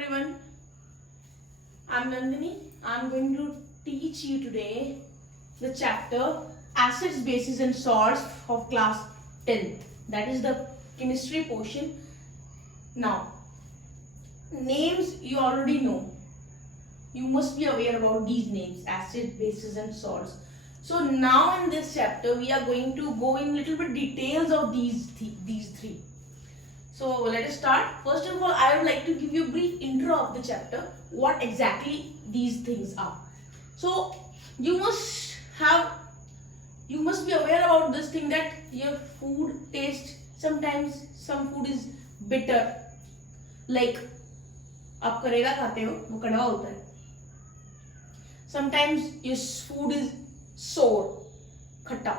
everyone. I'm Nandini. I'm going to teach you today the chapter Acids, Bases and Salts of class 10th. That is the chemistry portion. Now, names you already know. You must be aware about these names, acids, bases and salts. So now in this chapter we are going to go in little bit details of these three. So let us start. First of all, I would like to give you a brief intro of the chapter, what exactly these things are. So you must be aware about this thing that your food taste, sometimes some food is bitter, like आप करेला खाते हो वो कड़वा होता है. Sometimes your food is sour, खट्टा,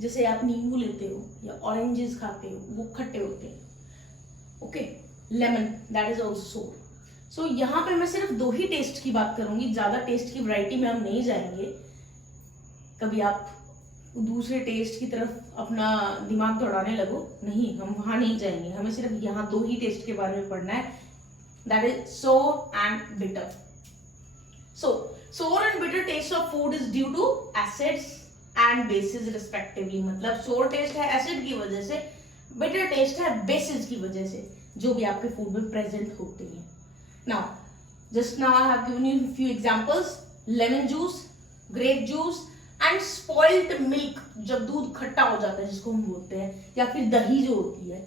जैसे आप नींबू लेते हो या ऑरेंजेस खाते हो वो खट्टे होते हैं. Okay, lemon that is also सोर. सो यहाँ पे मैं सिर्फ दो ही टेस्ट की बात करूंगी, ज्यादा टेस्ट की वैरायटी में हम नहीं जाएंगे. कभी आप दूसरे टेस्ट की तरफ अपना दिमाग दौड़ाने लगो, नहीं, हम वहां नहीं जाएंगे. हमें सिर्फ यहाँ दो ही टेस्ट के बारे में पढ़ना है, दैट इज सोर and bitter. So sour and bitter taste of food is due to acids and bases respectively. मतलब sour taste है acid की वजह से, bitter taste है bases की वजह से, जो भी आपके food में present होते हैं. Now, just now I have given you few examples: lemon juice, grape juice and spoiled milk. जब दूध खट्टा हो जाता है जिसको हम बोलते हैं, या फिर दही जो होती है,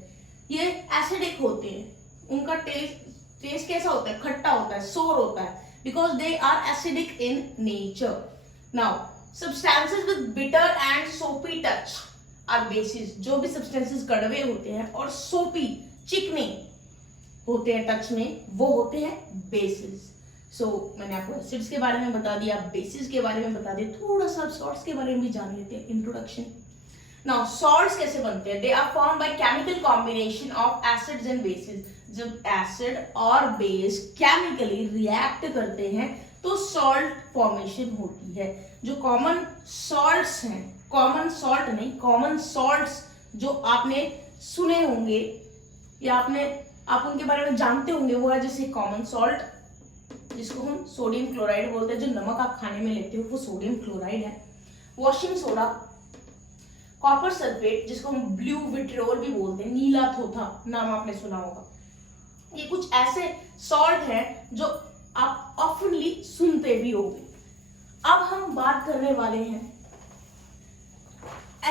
ये acidic होते हैं. उनका टेस्ट कैसा होता है? खट्टा होता है, sour होता है, because they are acidic in nature. Now, substances with bitter and soapy touch are bases. जो भी substances कड़वे होते हैं और soapy, चिकने होते हैं टच में, वो होते हैं bases. So, मैंने आपको acids के बारे में बता दिया, bases के बारे में बता दिया, थोड़ा सा salts के बारे में भी जान लेते हैं, introduction. Now, salts कैसे बनते हैं? They are formed by chemical combination of acids and bases. जब एसिड और बेस केमिकली रिएक्ट करते हैं तो सॉल्ट फॉर्मेशन होती है. जो कॉमन सॉल्ट्स हैं, कॉमन सॉल्ट नहीं, कॉमन सॉल्ट्स जो आपने सुने होंगे या आप उनके बारे में जानते होंगे, वो है जैसे कॉमन सॉल्ट जिसको हम सोडियम क्लोराइड बोलते हैं. जो नमक आप खाने में लेते हो वो सोडियम क्लोराइड है. वॉशिंग सोडा, कॉपर सल्फेट जिसको हम ब्लू विट्रियोल भी बोलते हैं, नीला थोथा नाम आपने सुना होगा. ये कुछ ऐसे सॉल्ट हैं जो आप ऑफनली सुनते भी होंगे. अब हम बात करने वाले हैं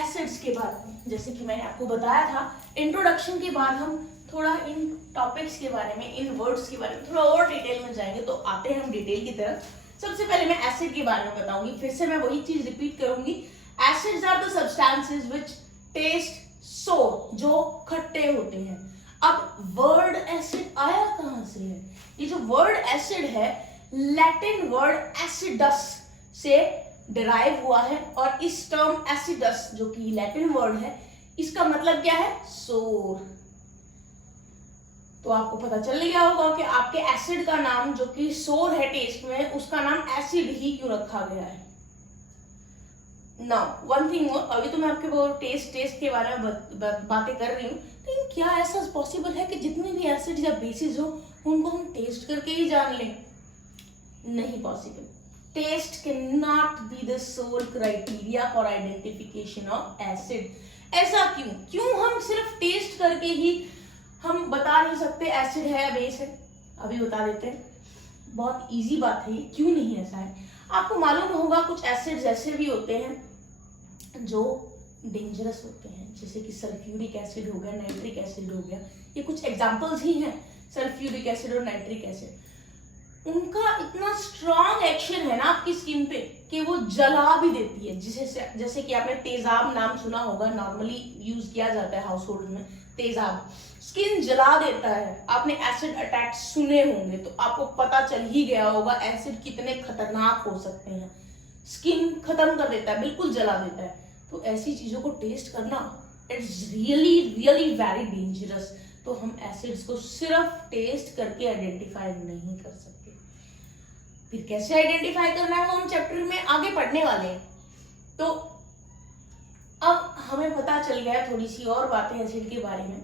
एसिड्स के बारे में. जैसे कि मैंने आपको बताया था, इंट्रोडक्शन के बाद हम थोड़ा इन टॉपिक्स के बारे में, इन वर्ड्स के बारे में थोड़ा और डिटेल में जाएंगे. तो आते हैं हम डिटेल की तरफ. सबसे पहले मैं एसिड के बारे में बताऊंगी, फिर से मैं वही चीज रिपीट करूंगी. Acids are the substances which taste sour, जो खट्टे होते हैं. अब वर्ड एसिड आया कहां से है? ये जो वर्ड एसिड है, लैटिन वर्ड एसिडस से डिराइव हुआ है, और इस टर्म एसिडस जो कि लैटिन वर्ड है, इसका मतलब क्या है? सोर. तो आपको पता चल गया होगा कि आपके एसिड का नाम जो कि सोर है टेस्ट में, उसका नाम एसिड ही क्यों रखा गया है. नाउ वन थिंग, अभी तो मैं आपके वो टेस्ट के बारे में बातें कर रही हूँ, लेकिन क्या ऐसा पॉसिबल है कि जितने भी एसिड या बेसिस हो उनको हम टेस्ट करके ही जान लें? नहीं possible. Taste can not be the sole criteria for identification of acid. ऐसा क्यों हम सिर्फ टेस्ट करके ही हम बता नहीं सकते एसिड है या बेस है? अभी बता देते हैं. बहुत इजी बात है. क्यों नहीं ऐसा है? आपको मालूम होगा कुछ एसिड्स ऐसे भी होते हैं जो डेंजरस होते हैं, जैसे कि सल्फ्यूरिक एसिड हो गया, नाइट्रिक एसिड हो गया. ये कुछ एग्जांपल्स ही हैं, सल्फ्यूरिक एसिड और नाइट्रिक एसिड. उनका इतना स्ट्रॉन्ग एक्शन है ना आपकी स्किन पे कि वो जला भी देती है. जैसे कि आपने तेजाब नाम सुना होगा, नॉर्मली यूज किया जाता है हाउस होल्ड में. तेजाब स्किन जला देता है. आपने एसिड अटैक सुने होंगे तो आपको पता चल ही गया होगा एसिड कितने खतरनाक हो सकते हैं. स्किन खत्म कर देता है, बिल्कुल जला देता है. तो ऐसी चीजों को टेस्ट करना, it's really really very dangerous. तो हम एसिड्स को सिर्फ टेस्ट करके आइडेंटिफाई नहीं कर सकते. फिर कैसे आइडेंटिफाई करना है वो हम चैप्टर में आगे पढ़ने वाले हैं. तो अब हमें पता चल गया थोड़ी सी और बातें एसिड के बारे में.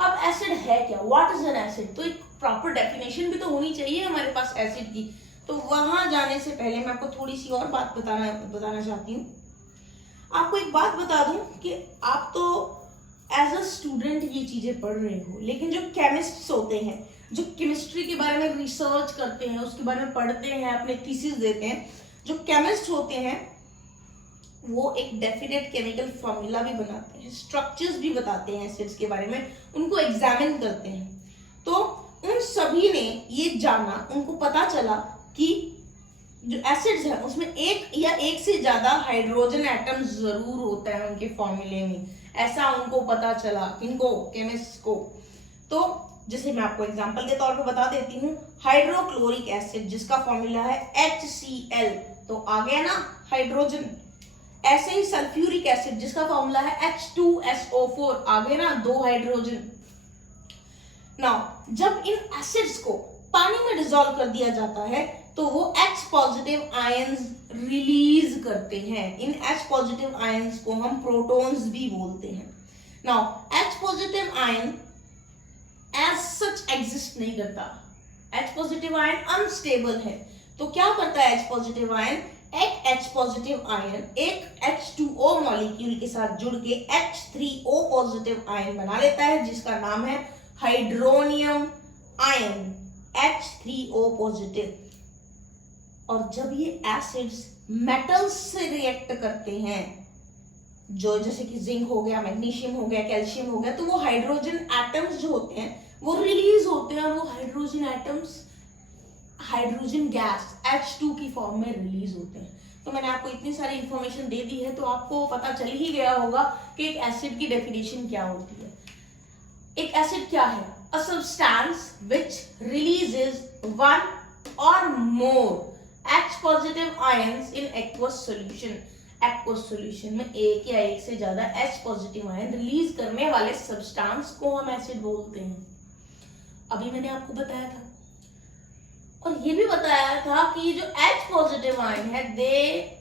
अब एसिड है क्या? What is an acid? तो एक प्रॉपर डेफिनेशन भी तो होनी चाहिए हमारे पास एसिड की। तो वहां जाने से पहले मैं आपको थोड़ी सी और बात बताना चाहती हूँ। आपको एक बात बता दूं कि आप तो एज अ स्टूडेंट ये चीजें पढ़ रहे हो, लेकिन जो केमिस्ट्स होते हैं, जो केमिस्ट्री के बारे में रिसर्च करते हैं, उसके बारे में पढ़ते हैं, अपने थीसिस देते हैं, जो केमिस्ट होते हैं वो एक डेफिनेट केमिकल फॉर्मूला भी बनाते हैं, स्ट्रक्चर्स भी बताते हैं एसिड्स के बारे में, उनको एग्जामिन करते हैं। तो उन सभी ने ये जाना, उनको पता चला कि जो एसिड्स है उसमें एक या एक से ज्यादा हाइड्रोजन एटम जरूर होता है उनके फॉर्मूले में, ऐसा उनको पता चला, किनको, केमिस्ट को। तो जैसे मैं आपको एग्जांपल के तौर पे बता देती हूँ, हाइड्रोक्लोरिक एसिड जिसका फॉर्मूला है HCl, तो आ गया ना हाइड्रोजन। ऐसे ही सल्फ्यूरिक एसिड जिसका फॉर्मूला है H2SO4, आ गए ना 2 हाइड्रोजन। नाउ जब इन एसिड्स को पानी में डिसॉल्व कर दिया जाता है तो वो H पॉजिटिव आयंस रिलीज करते हैं। इन H पॉजिटिव आयंस को हम प्रोटॉन्स भी बोलते हैं। Now H positive ion as such exist नहीं करता, H पॉजिटिव आयन अनस्टेबल है। तो क्या करता है H पॉजिटिव आयन? एक H पॉजिटिव आयन एक H2O मॉलिक्यूल के साथ जुड़ के H3O पॉजिटिव आयन बना लेता है, जिसका नाम है हाइड्रोनियम आयन, H3O पॉजिटिव। और जब ये एसिड्स मेटल्स से रिएक्ट करते हैं, जो जैसे कि जिंक हो गया, मैग्नीशियम हो गया, कैल्शियम हो गया, तो वो हाइड्रोजन एटम्स जो होते हैं वो रिलीज होते हैं, और वो hydrogen atoms hydrogen gas H2 की फॉर्म में रिलीज होते हैं। तो मैंने आपको इतनी सारी इंफॉर्मेशन दे दी है, तो आपको पता चल ही गया होगा कि एक एसिड की डेफिनेशन क्या होती है। एक एसिड क्या है? A substance which releases one और मोर H positive ions in aqueous solution. Aqueous solution में एक या एक से ज्यादा H पॉजिटिव आयन रिलीज करने वाले सब्सटेंस को हम एसिड बोलते हैं। अभी मैंने आपको बताया था, और ये भी बताया था कि जो H पॉजिटिव आयन है they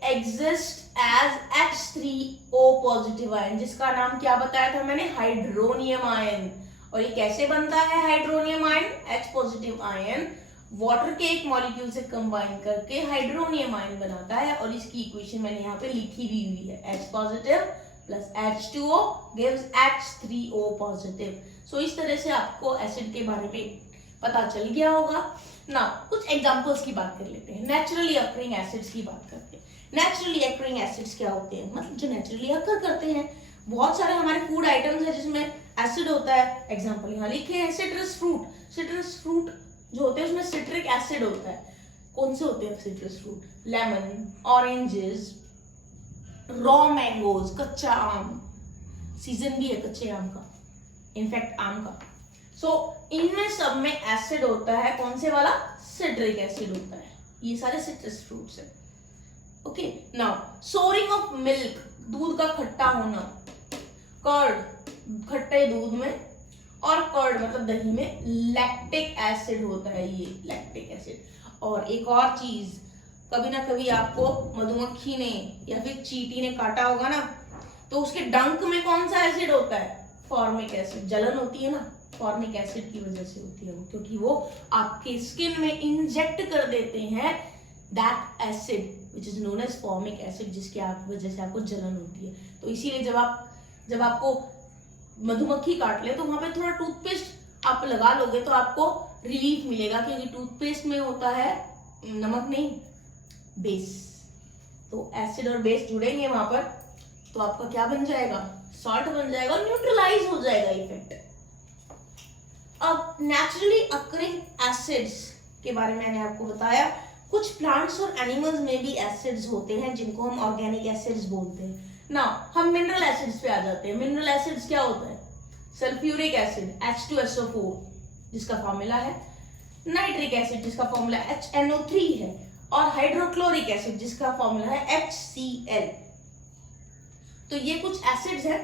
exist as H3O positive ion, जिसका नाम क्या बताया था मैंने? Hydronium ion. और ये कैसे बनता है hydronium ion? H positive ion water के एक मॉलिक्यूल से कंबाइन करके हाइड्रोनियम आयन बनाता है, और इसकी इक्वेशन मैंने यहाँ पे लिखी भी हुई है, H positive plus H2O gives H3O positive. So इस तरह से आपको एसिड के बारे में पता चल गया होगा ना। कुछ एग्जांपल्स की बात कर लेते हैं, नेचुरली अकरिंग एसिड्स की बात करते हैं। नेचुरली अकरिंग एसिड्स क्या होते हैं? मतलब जो नेचुरली अकर करते हैं। बहुत सारे हमारे फूड आइटम्स है जिसमें एसिड होता है, एग्जांपल यहाँ लिखे हैं, सिट्रस फ्रूट। सिट्रस फ्रूट जो होते हैं उसमें सिट्रिक एसिड होता है। कौन से होते हैं citrus fruit? Lemon, oranges, raw mangoes, कच्चा आम, सीजन भी है कच्चे आम का, इनफैक्ट आम का। सो इनमें सब में एसिड होता है, कौन से वाला? सिट्रिक एसिड होता है। ये सारे सिट्रस फ्रूट्स है। Okay, now souring of milk, दूध का खट्टा होना, कर्ड खट्टे दूध में, और कर्ड मतलब दही में लैक्टिक एसिड होता है, ये लैक्टिक एसिड। और एक और चीज, कभी ना कभी आपको मधुमक्खी ने या फिर चींटी ने काटा होगा ना, तो उसके डंक में कौन सा एसिड होता है? Formic acid. जलन होती है ना, फॉर्मिक एसिड की वजह से होती है वो, क्योंकि वो आपके स्किन में इंजेक्ट कर देते हैं that acid which is known as formic acid, जिसकी वजह से आपको जलन होती है। तो इसीलिए जब आपको मधुमक्खी काट ले तो वहां पे थोड़ा टूथपेस्ट आप लगा लोगे तो आपको रिलीफ मिलेगा, क्योंकि टूथपेस्ट में होता है नमक नहीं, बेस। तो एसिड और बेस जुड़ेंगे वहां पर, तो आपका क्या बन जाएगा? सॉल्ट बन जाएगा, न्यूट्रलाइज हो जाएगा इफेक्ट। अब नेचुरली अकरिंग एसिड्स के बारे में मैंने आपको बताया। कुछ प्लांट्स और एनिमल्स में भी एसिड्स होते हैं जिनको हम ऑर्गेनिक एसिड्स बोलते हैं। ना हम मिनरल एसिड्स पे आ जाते हैं। मिनरल एसिड्स क्या होता है? सल्फ्यूरिक एसिड H2SO4 जिसका फॉर्मूला है, नाइट्रिक एसिड जिसका फॉर्मूला HNO3 है, और हाइड्रोक्लोरिक एसिड जिसका फॉर्मूला है HCl। तो ये कुछ एसिड्स हैं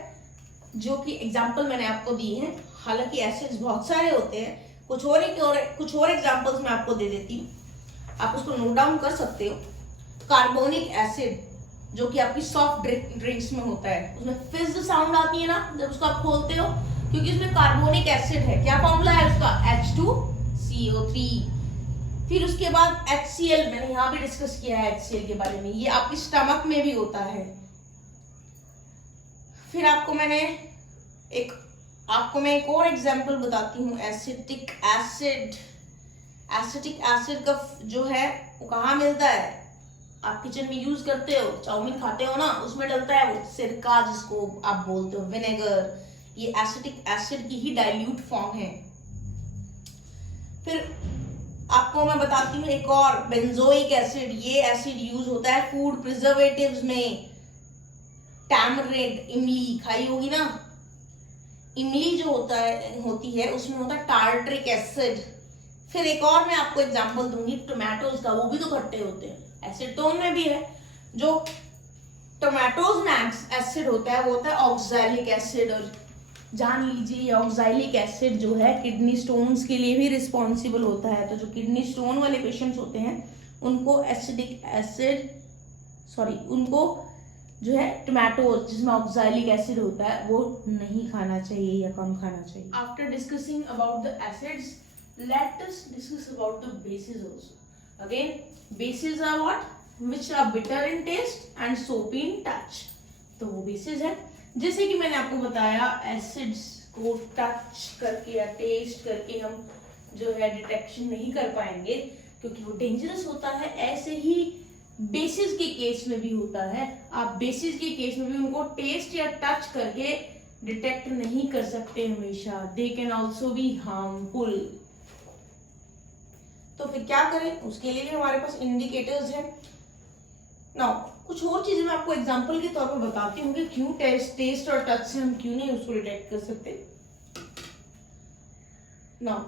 जो कि एग्जांपल मैंने आपको दी हैं। हालांकि एसिड्स बहुत सारे होते हैं, कुछ और एग्जांपल्स मैं आपको दे देती हूँ, आप उसको नोट डाउन कर सकते हो। कार्बोनिक एसिड जो कि आपकी सॉफ्ट ड्रिंक्स में होता है, उसमें फिज्ज साउंड आती है ना जब उसको आप खोलते हो, क्योंकि उसमें कार्बोनिक एसिड है। क्या फॉर्मूला है उसका? H2 CO3। फिर उसके बाद HCl, मैंने यहाँ भी डिस्कस किया है HCl के बारे में, ये आपके स्टमक में भी होता है। फिर आपको मैं एक और एग्जांपल बताती हूँ, एसिटिक एसिड। एसिटिक एसिड का जो है वो कहाँ मिलता है, आप किचन में यूज करते हो, चाउमीन खाते हो ना, उसमें डलता है वो सिरका, जिसको आप बोलते हो विनेगर। ये एसिटिक एसिड की ही डाइल्यूट फॉर्म है। फिर आपको मैं बताती हूँ एक और, बेंजोइक एसिड। ये एसिड यूज होता है फूड प्रिजर्वेटिव्स में। टैमरिंड, इमली खाई होगी ना, इमली जो होती है उसमें होता है टार्ट्रिक एसिड। फिर एक और मैं आपको एग्जांपल दूंगी टोमेटोज का, वो भी तो खट्टे होते हैं, एसिड तो उनमें भी है। जो टोमेटोज में एसिड होता है वो होता है ऑक्सैलिक एसिड। और जान लीजिए ये ऑक्सैलिक एसिड जो है किडनी स्टोन्स के लिए भी रिस्पॉन्सिबल होता है। तो जो किडनी स्टोन वाले पेशेंट्स होते हैं उनको उनको जो है टोमेटोज जिसमें ऑक्सैलिक एसिड होता है वो नहीं खाना चाहिए या कम खाना चाहिए। After discussing about the acids, let us discuss about the bases also. Again, bases are what? Which are bitter in taste and soapy in touch. तो वो bases है। जैसे कि मैंने आपको बताया, एसिड्स को टच करके या टेस्ट करके हम जो है डिटेक्शन नहीं कर पाएंगे क्योंकि वो डेंजरस होता है। ऐसे ही बेसिस के केस में भी होता है। आप बेसिस के केस में भी उनको टेस्ट या टच करके डिटेक्ट नहीं कर सकते हमेशा। They can also be harmful. तो फिर क्या करें, उसके लिए भी हमारे पास इंडिकेटर्स हैं। नाउ कुछ और चीजें मैं आपको एग्जांपल के तौर पर बताती हूँ कि क्यों टेस्ट और टच से हम क्यों नहीं उसको डिटेक्ट कर सकते। नाउ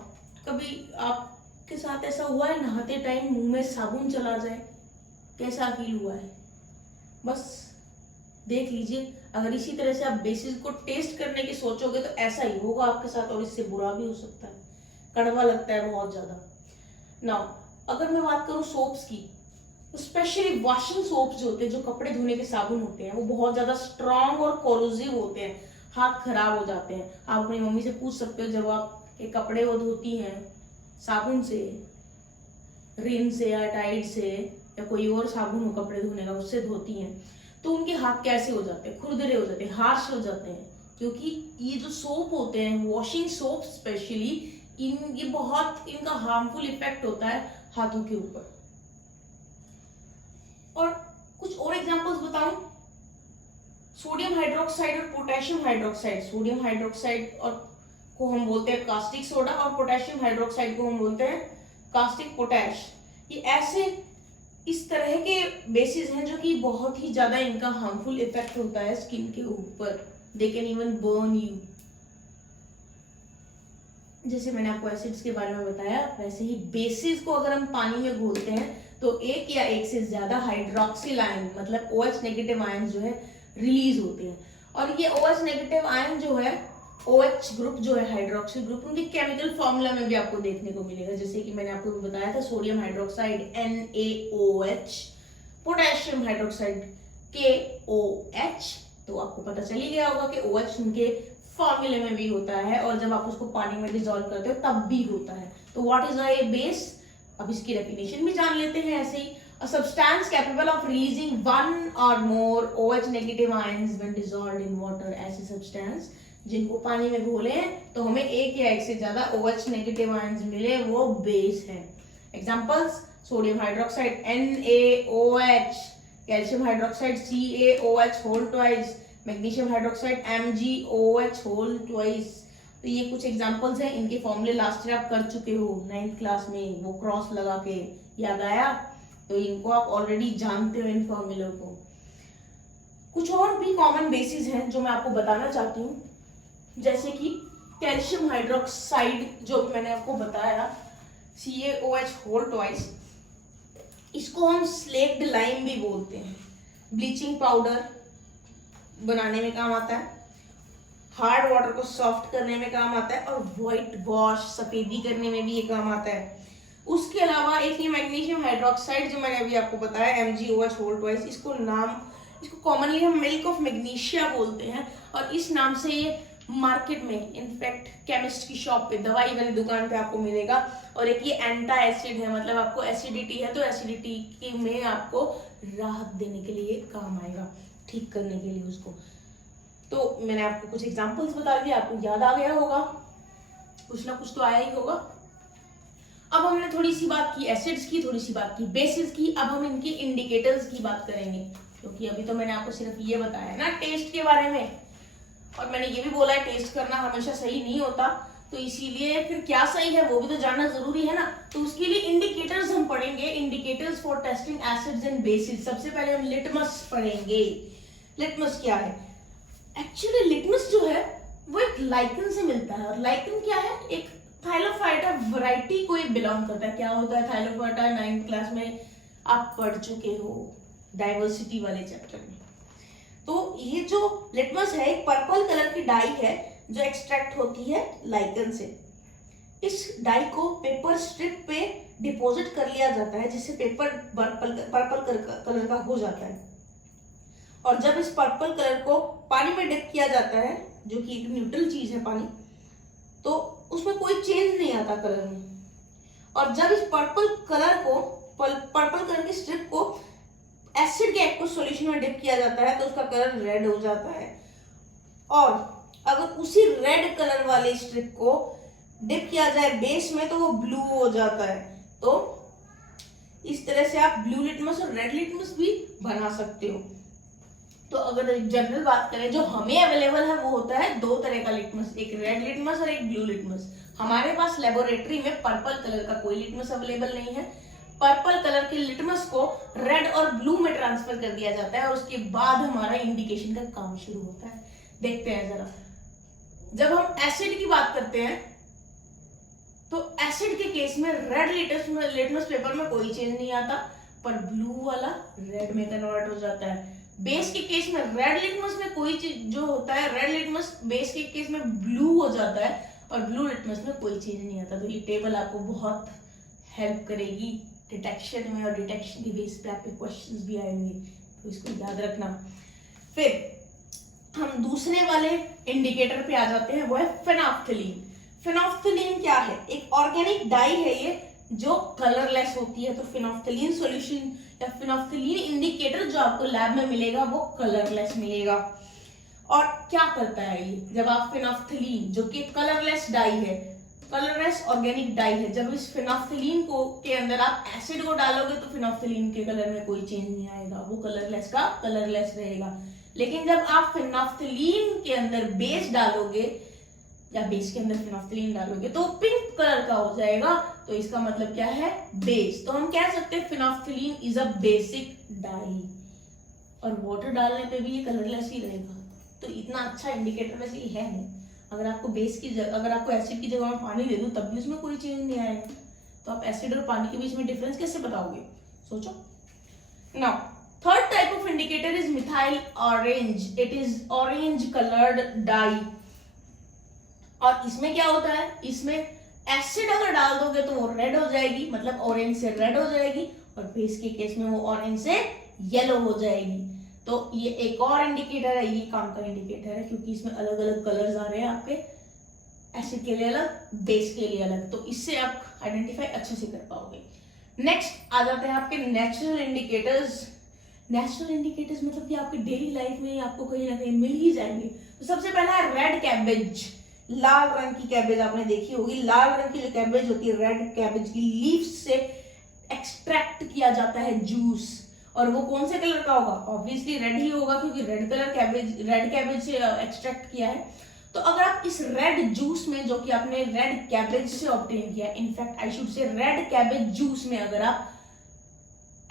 कभी आपके साथ ऐसा हुआ है नहाते टाइम मुंह में साबुन चला जाए, कैसा फील हुआ है? बस देख लीजिए, अगर इसी तरह से आप बेसिस को टेस्ट करने की सोचोगे तो ऐसा ही होगा आपके साथ, और इससे बुरा भी हो सकता है, कड़वा लगता है बहुत ज्यादा। नाउ अगर मैं बात करूं सोप्स की, तो स्पेशली वॉशिंग सोप्स जो होते हैं, जो कपड़े धोने के साबुन होते हैं, वो बहुत ज्यादा स्ट्रॉन्ग और कोरोसिव होते हैं, हाथ खराब हो जाते हैं। आप अपनी मम्मी से पूछ सकते हो, जब आप ये कपड़े वो धोती हैं साबुन से, रिन से या टाइड से या कोई और साबुन हो कपड़े धोने का उससे धोती हैं, तो उनके हाथ कैसे हो जाते हैं? खुरदरे हो जाते हैं, हार्श हो जाते हैं, क्योंकि ये जो सोप होते हैं, वॉशिंग सोप स्पेशली, ये बहुत इनका हार्मफुल इफेक्ट होता है हाथों के ऊपर। और कुछ और एग्जांपल्स बताऊं, सोडियम हाइड्रोक्साइड और पोटेशियम हाइड्रोक्साइड। सोडियम हाइड्रोक्साइड और को हम बोलते हैं कास्टिक सोडा, और पोटेशियम हाइड्रोक्साइड को हम बोलते हैं कास्टिक पोटैश। ये ऐसे इस तरह के बेसिस हैं जो कि बहुत ही ज्यादा इनका हार्मफुल इफेक्ट होता है स्किन के ऊपर। They can even burn you. जैसे मैंने आपको एसिड्स के बारे में बताया, वैसे ही बेसिस को अगर हम पानी में घोलते हैं तो एक या एक से ज्यादा हाइड्रोक्सिल आयन, मतलब OH नेगेटिव आयन जो है रिलीज होते हैं। और ये OH नेगेटिव आयन जो है, OH ग्रुप जो है, हाइड्रोक्सिल ग्रुप, उनके केमिकल फॉर्मूला में भी आपको देखने को मिलेगा। जैसे कि मैंने आपको बताया था, sodium hydroxide NaOH, potassium hydroxide KOH। तो आपको पता चल ही गया होगा कि OH उनके फॉर्मूले में भी होता है, और जब आप उसको पानी में डिसॉल्व करते हो तब भी होता है। तो व्हाट इज अ बेस? अब इसकी डेफिनेशन भी जान लेते हैं ऐसे ही। A substance capable of releasing one or more OH negative ions when dissolved in water। ऐसे सब्सटेंस जिनको पानी में घोले तो हमें एक या एक से ज्यादा OH नेगेटिव आयंस मिले, वो बेस है। Examples, sodium hydroxide NaOH, calcium hydroxide CaOH whole twice, magnesium hydroxide MgOH whole twice. तो ये कुछ एग्जांपल्स हैं, इनके फॉर्मूले लास्ट ईयर आप कर चुके हो 9th क्लास में, वो क्रॉस लगा के याद आया, तो इनको आप ऑलरेडी जानते हो इन फॉर्मूलों को। कुछ और भी कॉमन बेसिस हैं जो मैं आपको बताना चाहती हूँ, जैसे कि कैल्शियम हाइड्रोक्साइड जो मैंने आपको बताया CaOH होल ट्वाइस, इसको हम स्लेक्ड लाइम भी बोलते हैं। ब्लीचिंग पाउडर बनाने में काम आता है, हार्ड वाटर को सॉफ्ट करने में काम आता है, और व्हाइट वॉश सफेदी करने में भी ये काम आता है। उसके अलावा एक ये मैग्नीशियम हाइड्रोक्साइड जो मैंने अभी आपको बताया MgOH होल ट्वाइस, इसको कॉमनली हम मिल्क ऑफ मैग्नीशिया बोलते हैं, और इस नाम से ये मार्केट में, इनफैक्ट केमिस्ट की शॉप पे, दवाई वाली दुकान पे आपको मिलेगा। और एक ये एंटा एसिड है, मतलब आपको एसिडिटी है तो एसिडिटी में आपको राहत देने के लिए काम आएगा, ठीक करने के लिए उसको। तो मैंने आपको कुछ एग्जांपल्स बता दिए, आपको याद आ गया होगा, कुछ ना कुछ तो आया ही होगा। अब हमने थोड़ी सी बात की एसिड्स की, थोड़ी सी बात की बेसिस की, अब हम इनके इंडिकेटर्स की बात करेंगे, क्योंकि अभी तो मैंने आपको सिर्फ ये बताया है ना टेस्ट के बारे में, और मैंने ये भी बोला है टेस्ट करना हमेशा सही नहीं होता, तो इसीलिए फिर क्या सही है वो भी तो जानना जरूरी है ना। तो उसके लिए इंडिकेटर्स हम पढ़ेंगे, indicators for testing acids and bases. सबसे पहले हम लिटमस पढ़ेंगे। लिटमस क्या है? एक्चुअली लिटमस जो है वो एक लाइकन से मिलता है, और लाइकन क्या है? एक थाइलोफाइटा वैरायटी को बिलोंग करता है। क्या होता है थाइलोफाइटा? 9th क्लास में आप पढ़ चुके हो डाइवर्सिटी वाले चैप्टर में। तो ये जो लिटमस है एक पर्पल कलर की डाई है जो एक्सट्रैक्ट होती है लाइकन से। इस डाई को पेपर स्ट्रिप पे डिपॉजिट कर लिया जाता है, जिससे पेपर पर्पल कलर का हो जाता है। और जब इस पर्पल कलर को पानी में डिप किया जाता है, जो कि एक न्यूट्रल चीज है पानी, तो उसमें कोई चेंज नहीं आता कलर में। और जब इस पर्पल कलर की स्ट्रिप को एसिड के एक्वस सॉल्यूशन में डिप किया जाता है तो उसका कलर रेड हो जाता है। और अगर उसी रेड कलर वाले स्ट्रिप को डिप किया जाए बेस में तो वो ब्लू हो जाता है। तो इस तरह से आप ब्लू लिटमस और रेड लिटमस भी बना सकते हो। तो अगर जनरल बात करें जो हमें अवेलेबल है वो होता है 2 तरह का लिटमस, एक रेड लिटमस और एक ब्लू लिटमस। हमारे पास लेबोरेटरी में पर्पल कलर का कोई लिटमस अवेलेबल नहीं है। पर्पल कलर के लिटमस को रेड और ब्लू में ट्रांसफर कर दिया जाता है और उसके बाद हमारा इंडिकेशन का काम शुरू होता है। देखते हैं जरा, जब हम एसिड की बात करते हैं तो एसिड के केस में रेड लिटमस पेपर में कोई चेंज नहीं आता, पर ब्लू वाला रेड में कन्वर्ट हो जाता है। बेस के केस में रेड लिटमस में कोई चीज जो होता है, रेड लिटमस बेस के केस में ब्लू हो जाता है और ब्लू लिटमस में कोई चेंज नहीं आता। तो ये टेबल आपको बहुत हेल्प करेगी डिटेक्शन में, और डिटेक्शन के बेस पे आपके क्वेश्चंस भी आएंगे, तो इसको याद रखना। फिर हम दूसरे वाले इंडिकेटर पे आ जाते हैं, वो है फेनोल्फथलीन। फेनोल्फथलीन क्या है? एक ऑर्गेनिक डाई है ये जो कलरलेस होती है। तो फेनोल्फथलीन सॉल्यूशन या फेनोल्फथलीन इंडिकेटर जो आपको लैब में मिलेगा वो कलरलेस मिलेगा। और क्या करता है ये? जब आप फेनोल्फथलीन जो कि कलरलेस डाई है, कलरलेस ऑर्गेनिक डाई है, जब इस फेनोल्फथलीन को के अंदर आप एसिड को डालोगे तो फेनोल्फथलीन के कलर में कोई चेंज नहीं आएगा, वो कलरलेस का कलरलेस रहेगा। लेकिन जब आप फेनोल्फथलीन के अंदर बेस डालोगे या बेस के अंदर फेनोल्फथलीन डालोगे तो पिंक कलर का हो जाएगा। तो इसका मतलब क्या है? बेस। तो हम कह सकते हैं फेनोल्फथलीन इज अ बेसिक डाई, और वाटर डालने पे भी ये कलरलेस ही रहेगा। तो इतना अच्छा इंडिकेटर वैसे ये है नहीं। अगर आपको अगर आपको एसिड की जगह में पानी दे दूं तब भी उसमें कोई चेंज नहीं आएगा, तो आप एसिड और पानी के बीच में डिफरेंस कैसे बताओगे? सोचो। Now third type of indicator is methyl orange. It is orange coloured dye. और इसमें क्या होता है? इसमें एसिड अगर डाल दोगे तो वो रेड हो जाएगी, मतलब ऑरेंज से रेड हो जाएगी, और बेस के केस में वो ऑरेंज से येलो हो जाएगी। तो ये एक और इंडिकेटर है, ये काम का इंडिकेटर है, क्योंकि इसमें अलग अलग कलर्स आ रहे हैं आपके, एसिड के लिए अलग, बेस के लिए अलग। तो इससे आप आइडेंटिफाई अच्छे से कर पाओगे। नेक्स्ट आ जाते हैं आपके नेचुरल इंडिकेटर्स। नेचुरल इंडिकेटर्स मतलब कि आपकी डेली लाइफ में आपको कहीं ना कहीं मिल ही जाएंगे। तो सबसे पहला है रेड कैबेज। लाल रंग की कैबेज आपने देखी होगी। लाल रंग की जो कैबेज होती है, रेड कैबेज की लीफ से एक्सट्रैक्ट किया जाता है जूस, और वो कौन से कलर का होगा? ऑब्वियसली रेड ही होगा, क्योंकि रेड कैबेज से एक्सट्रैक्ट किया है। तो अगर आप इस रेड जूस में, जो कि आपने रेड कैबेज से ऑब्टेन किया, in fact I should say red cabbage juice में अगर आप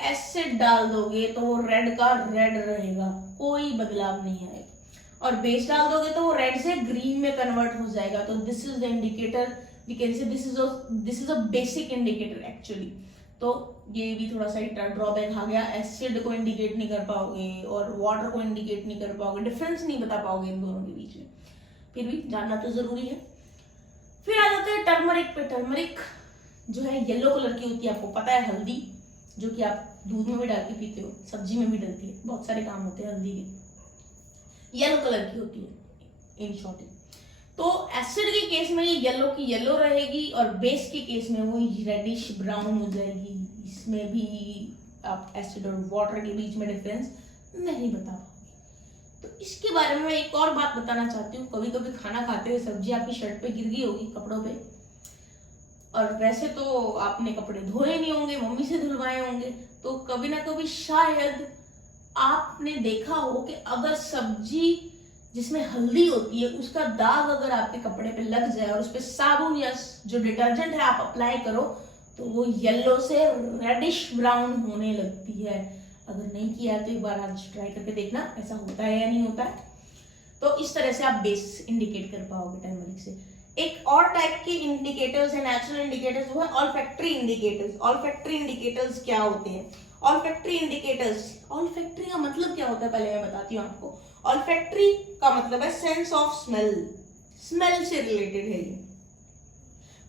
एसिड डाल दोगे तो वो रेड का रेड रहेगा, कोई बदलाव नहीं आएगा। और बेस डाल दोगे तो वो रेड से ग्रीन में कन्वर्ट हो जाएगा। तो this is the indicator, we can say this is a basic indicator actually. तो ये भी थोड़ा सा ड्रॉबैक आ गया, एसिड को इंडिकेट नहीं कर पाओगे और वाटर को इंडिकेट नहीं कर पाओगे, डिफरेंस नहीं बता पाओगे इन दोनों के बीच में, फिर भी जानना तो जरूरी है। फिर आ जाते हैं टर्मरिक पे। टर्मरिक जो है येलो कलर की होती है, आपको पता है हल्दी, जो कि आप दूध में भी डाल के पीते हो, सब्जी में भी डलती है, बहुत सारे काम होते हैं हल्दी के, येलो कलर की होती है इन शॉर्ट। एसिड के केस में ये येलो की येलो रहेगी और बेस के केस में वो रेडिश ब्राउन हो जाएगी। इसमें भी आप एसिड और वाटर के बीच में डिफरेंस नहीं बता पाओगे। तो इसके बारे में मैं एक और बात बताना चाहती हूँ। कभी कभी खाना खाते हुए सब्जी आपकी शर्ट पे गिर गई होगी, कपड़ों पे, और वैसे तो आपने कपड़े धोए नहीं होंगे, मम्मी से धुलवाए होंगे, तो कभी ना कभी शायद आपने देखा हो कि अगर सब्जी जिसमें हल्दी होती है उसका दाग अगर आपके कपड़े पे लग जाए और उस पर साबुन या जो डिटर्जेंट है आप अप्लाई करो तो वो येलो से रेडिश ब्राउन होने लगती है। अगर नहीं किया तो एक बार आज ट्राई करके देखना ऐसा होता है या नहीं होता है। तो इस तरह से आप बेस इंडिकेट कर पाओगे टर्मरिक से। एक और टाइप के इंडिकेटर्स है, नेचुरल इंडिकेटर्स, वो है ऑल्फैक्टरी इंडिकेटर्स। ऑल्फैक्टरी इंडिकेटर्स क्या होते हैं? ऑल्फैक्टरी इंडिकेटर्स, ऑल्फैक्टरी का मतलब क्या होता है पहले मैं बताती हूँ आपको। ऑल्फैक्टरी का मतलब है सेंस ऑफ स्मेल, स्मेल से रिलेटेड है ये।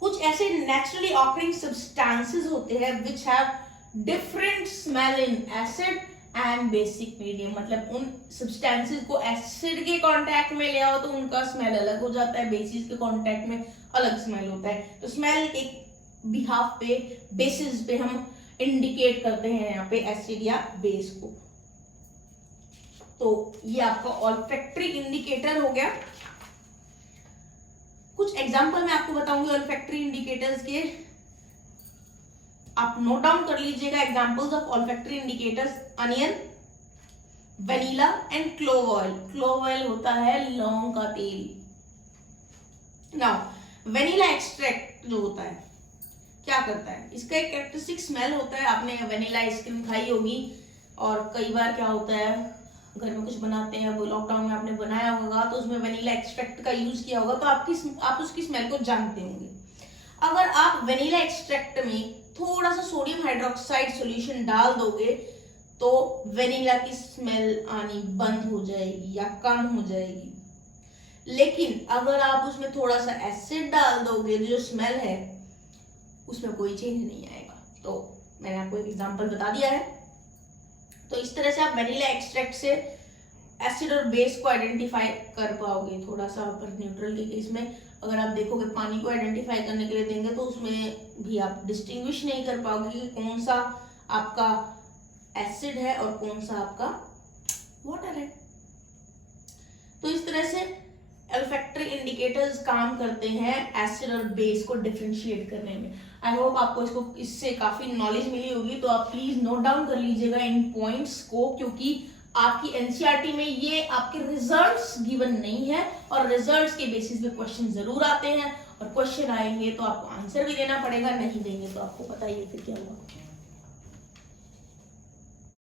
कुछ ऐसे नेचुरली ऑकरिंग सब्सटेंसेस होते हैं which have different smell in acid and basic medium. मतलब उन सब्सटेंसेस को एसिड के कांटेक्ट में ले आओ तो उनका स्मेल अलग हो जाता है, बेसिस के कांटेक्ट में अलग स्मेल होता है। तो स्मेल के बिहाफ पे, बेसिस पे हम इंडिकेट करते हैं यहाँ पे एसिड या बेस को। तो ये आपका ऑल्फैक्टरी इंडिकेटर हो गया। कुछ एग्जांपल मैं आपको बताऊंगी ऑल्फैक्टरी इंडिकेटर्स के, आप नोट डाउन कर लीजिएगा। Examples of olfactory indicators: onion, vanilla and clove oil. Clove oil होता है लौंग का तेल। नाउ वेनिला एक्सट्रैक्ट जो होता है क्या करता है, इसका एक कैरेक्टरिस्टिक स्मेल होता है। आपने वेनिला आइसक्रीम खाई होगी और कई बार क्या होता है घर में कुछ बनाते हैं, वो लॉकडाउन में आपने बनाया होगा तो उसमें वेनिला एक्सट्रैक्ट का यूज किया होगा तो आप उसकी स्मेल को जानते होंगे। अगर आप वेनिला एक्सट्रैक्ट में थोड़ा सा सोडियम हाइड्रोक्साइड सॉल्यूशन डाल दोगे तो वेनिला की स्मेल आनी बंद हो जाएगी या कम हो जाएगी। लेकिन अगर आप उसमें थोड़ा सा एसिड डाल दोगे जो स्मेल है उसमें कोई चेंज नहीं आएगा। तो मैंने आपको एक एग्जांपल बता दिया है। तो इस तरह से आप वेनिला एक्सट्रैक्ट से एसिड और बेस को आइडेंटिफाई कर पाओगे। थोड़ा सा पर न्यूट्रल के केस में अगर आप देखोगे पानी को आइडेंटिफाई करने के लिए देंगे तो उसमें भी आप डिस्टिंग्विश नहीं कर पाओगे कि कौन सा आपका एसिड है और कौन सा आपका वाटर है। तो इस तरह से ऑल्फैक्टरी इंडिकेटर्स काम करते हैं एसिड और बेस को डिफरेंशिएट करने में। आई होप आपको इससे काफी नॉलेज मिली होगी। तो आप प्लीज नोट डाउन कर लीजिएगा इन पॉइंट्स को, क्योंकि आपकी एनसीईआरटी में ये आपके रिजल्ट्स गिवन नहीं है और रिजल्ट्स के बेसिस पे क्वेश्चन जरूर आते हैं और क्वेश्चन आएंगे तो आपको आंसर भी देना पड़ेगा, नहीं देंगे तो आपको पता ही है फिर क्या होगा।